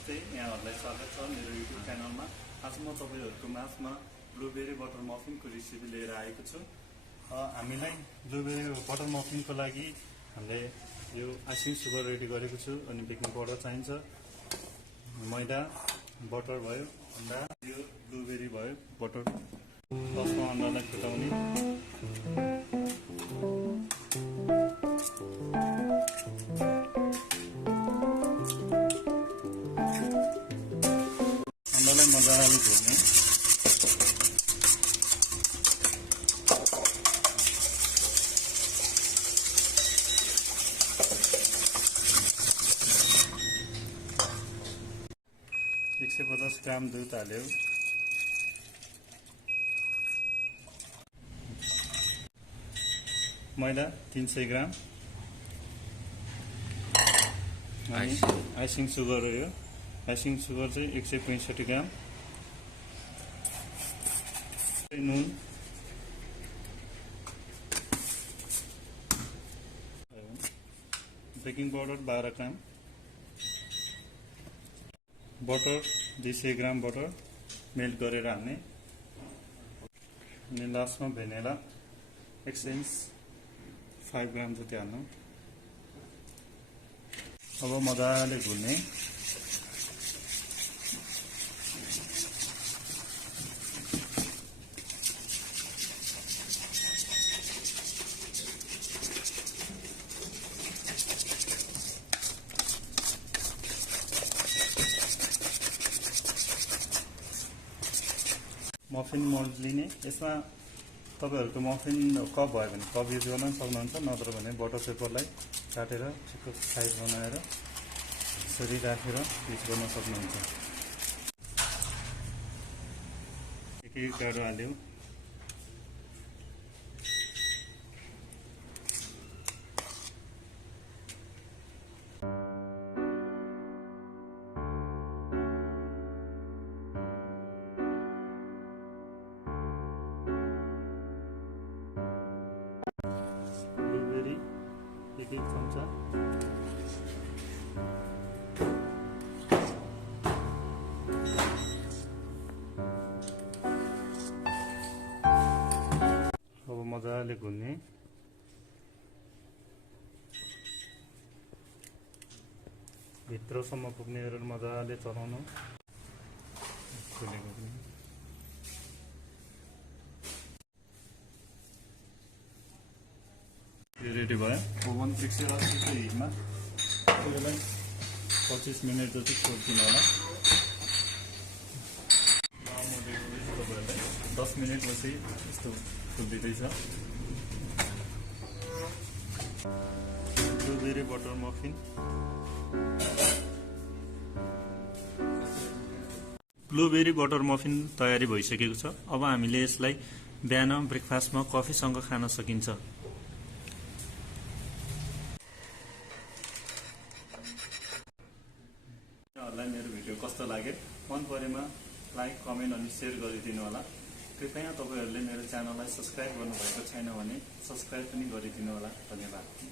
नमस्ते, यहाँहरूलाई स्वागत छ मेरो युट्युब च्यानलमा। आज म तपाईहरुको माझमा ब्लुबेरी बटर मफिनको रेसिपी लिएर आएको छु। हामीलाई ब्लुबेरी बटर मफिनको लागि हामीले यो आइसिङ सुगर रेडी गरेको छु अनि बेकिङ पाउडर चाहिन्छ, मैदा, बटर भयो, अन्डा, यो ब्लुबेरी भयो, बटर, लसमा अन्डालाई फुटाउने, अन्डालाई मजाले घोल्ने, एक 150 ग्राम दुध हाल्यो, मैदा 300 ग्राम, आइसिङ सुगर हो। आइसिङ सुगर चाहिँ 165 ग्राम, नुन, बेकिङ पाउडर 12 ग्राम, बटर 200 ग्राम बटर मेल्ट गरेर हाल्ने, अनि लास्टमा भेनिला एसेन्स 5 ग्राम जति हाल्नु। अब मजाले घुल्ने, मफिन मोल्ड लिने। यसमा तपाईहरुको मफिन कप भयो भने कप युज गर्न सक्नुहुन्छ, नत्र भने बटर पेपरलाई काटेर ठिक्क साइज बनाएर यसरी राखेर युज गर्न सक्नुहुन्छ। एक गाडो हाल्यो, ब्लुबेरी एक चम्चा, अब मजाले घुल्ने, भित्रसम्म पुग्ने गरेर मजाले चलाउनु, खुलेको पनि यो रेडी भयो। ओभन 180 हिटमा त्यसलाई 25 मिनट जति छोड्दिनु होला। म देखाउँदैछु तपाईहरुलाई, 10 मिनट पछि यस्तो फुल्दैछ। Blueberry butter muffin, blueberry butter muffin तयारी भइसकेको छ। अब हामीले यसलाई बिहान ब्रेकफास्टमा कफीसँग खान सकिन्छ। मेरो भिडियो कस्तो लाग्यो, मन परेमा लाइक, कमेन्ट अनि शेयर गरिदिनु होला। कृपया तपाईहरुले मेरो च्यानललाई सब्स्क्राइब गर्नुभएको छैन भने सब्स्क्राइब पनि गरिदिनु होला। धन्यवाद।